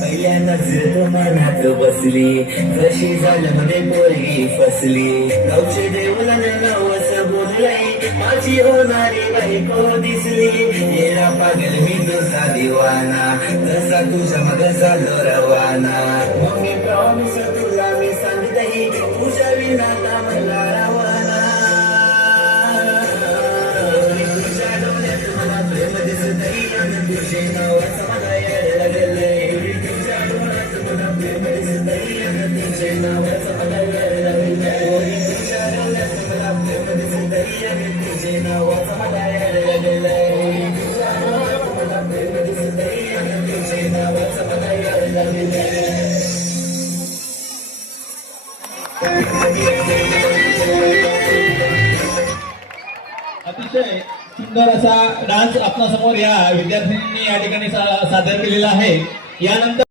पहिल्या नजरेत मनात बसली, कशी झालं मध्ये पोरगी फसली. गावचे देवला नवस बोललंय, माझी होणारी बायको दिसली. येरा पागल मी तुझा दिवाना, तसा तुझ्या मग झालो रवाना. मम्मी प्रॉमिस तुला मी सांगतही, तुझ्या विना मला रवाना. तुझ्या डोळ्यात मला प्रेम दिसतही, आणि तुझे नावाचं मला याड लागलंय. तुझ्या डोळ्यात मला प्रेम दिसतही, आणि तुझे नावाचं मला याड लागलंय. तुझ्या डोळ्यात मला प्रेम दिसतही, आणि तुझे नावाचं मला याड लागलंय. तुझ्या डोळ्यात मला प्रेम दिसतही, आणि तुझे नावाचं मला याड लागलंय. अतिशय सुंदर असा डान्स आपल्या समोर या विद्यार्थ्यांनी या ठिकाणी सादर केलेला आहे. यानंतर